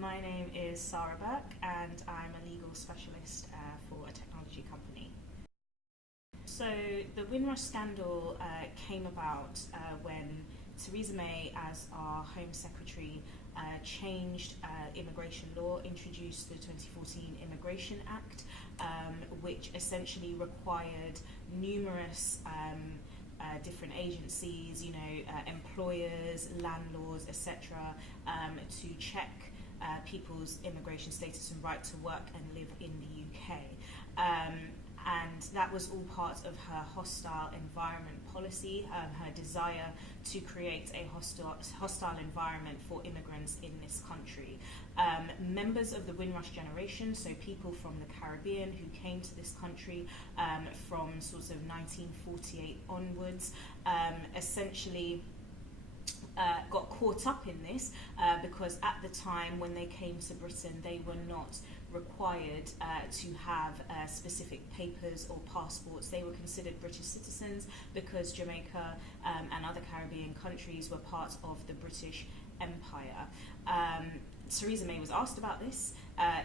My name is Sara Burke and I'm a legal specialist for a technology company. So the Windrush scandal came about when Theresa May, as our Home Secretary, changed immigration law, introduced the 2014 Immigration Act, which essentially required numerous different agencies, employers, landlords, etc., to check people's immigration status and right to work and live in the UK. And that was all part of her hostile environment policy, her desire to create a hostile environment for immigrants in this country. Members of the Windrush generation, so people from the Caribbean who came to this country from sort of 1948 onwards, essentially got caught up in this because at the time when they came to Britain, they were not required to have specific papers or passports. They were considered British citizens because Jamaica and other Caribbean countries were part of the British Empire. Theresa May was asked about this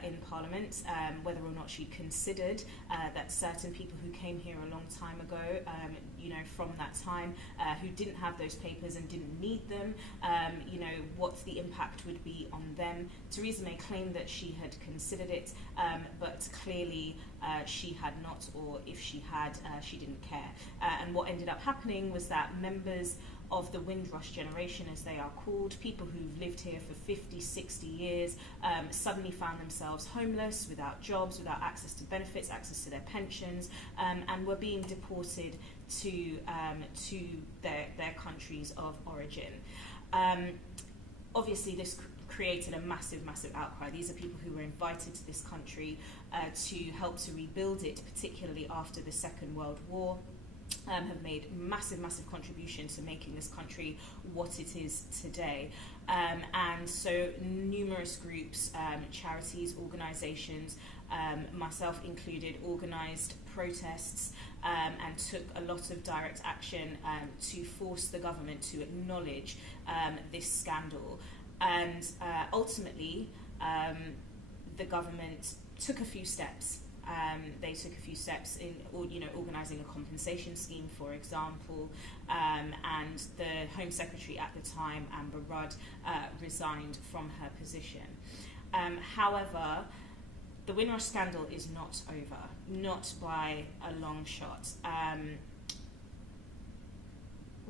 in Parliament, whether or not she considered that certain people who came here a long time ago, from that time, who didn't have those papers and didn't need them, what the impact would be on them. Theresa May claimed that she had considered it, but clearly she had not, or if she had, she didn't care. And what ended up happening was that members of the Windrush generation, as they are called, people who've lived here for 50, 60 years, suddenly found themselves homeless, without jobs, without access to benefits, access to their pensions, and were being deported to their countries of origin. Obviously, this created a massive outcry. These are people who were invited to this country to help to rebuild it, particularly after the Second World War. Have made massive contribution to making this country what it is today. And so numerous groups, charities, organisations, myself included, organised protests and took a lot of direct action to force the government to acknowledge this scandal. And ultimately, the government took a few steps. They took a few steps in, organising a compensation scheme, for example, and the Home Secretary at the time, Amber Rudd, resigned from her position. However, the Windrush scandal is not over, not by a long shot.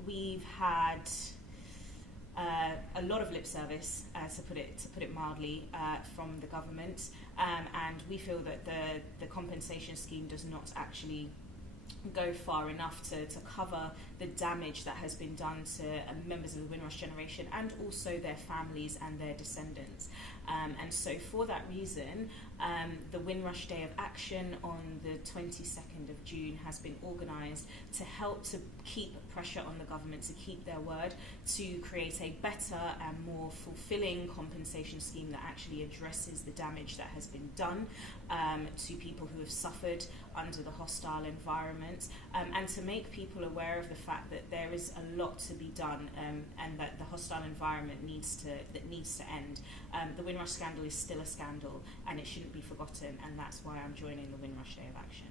We've had a lot of lip service, to put it mildly, from the government, and we feel that the compensation scheme does not actually go far enough to cover the damage that has been done to members of the Windrush generation and also their families and their descendants. And so for that reason, the Windrush Day of Action on the 22nd of June has been organised to help to keep pressure on the government to keep their word, to create a better and more fulfilling compensation scheme that actually addresses the damage that has been done to people who have suffered under the hostile environment, and to make people aware of the fact that there is a lot to be done, and that the hostile environment needs to end. The Windrush scandal is still a scandal and it shouldn't be forgotten, and that's why I'm joining the Windrush Day of Action.